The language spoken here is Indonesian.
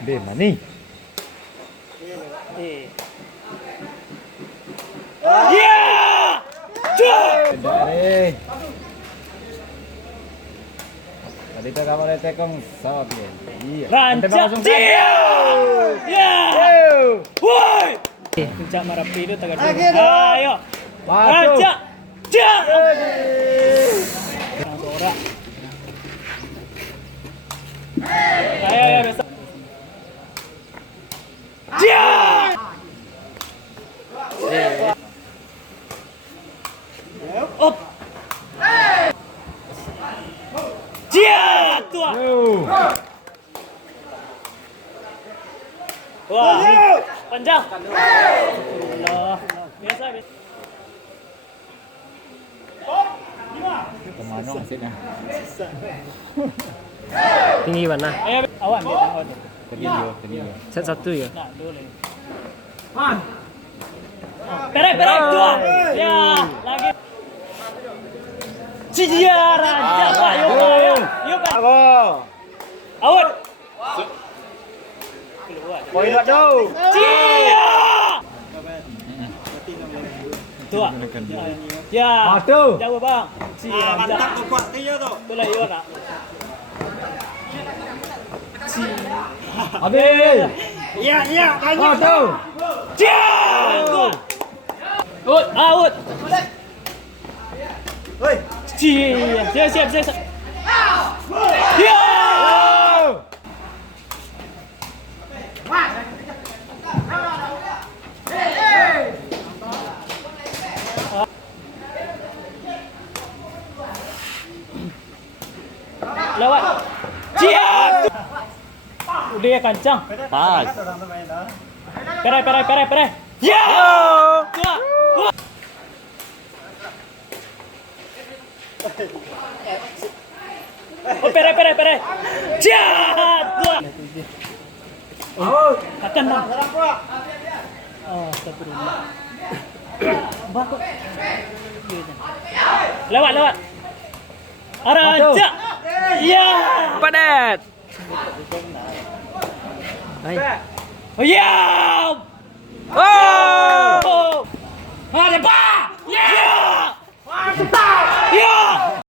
Di mana nih? Iya. Dari. Tadi tuh kamu lihat tekong sawat ya. Iya. Rancak dia. Ya. Woi. Puncak Marapido tagar. Ayo. Rancak. Dia. Ora. Ayo besok. Dia. Up. Dia tua. Wah, panjang. Allah. Biasa. Kemana asiknya? Tinggi mana? Awan dia tangkap. Tinggi. Set 1 ya. Nah, dulu. Pere dua. Ya, lagi. Cia raja. Wah, yuk. Out. Poin enggak jauh. Cia. Tua. Ya. Aduh. Jauh bang. Cia. Mantap tuh kuat dia tuh. Tuh lah yuk nak. Habis. Iya, banyak. Aduh. Cia. Out. Woi, Cia. Siap. Ya. Lewat. Siap. Udah ya kancang. Pas. Pere. Ya. Dua. Oh, pere. Siap. Dua. Akan bang. Oh, astagfirullah. Bakut. Lewat. Araja. Ya. Padat. Oh, ya. Oh. Ada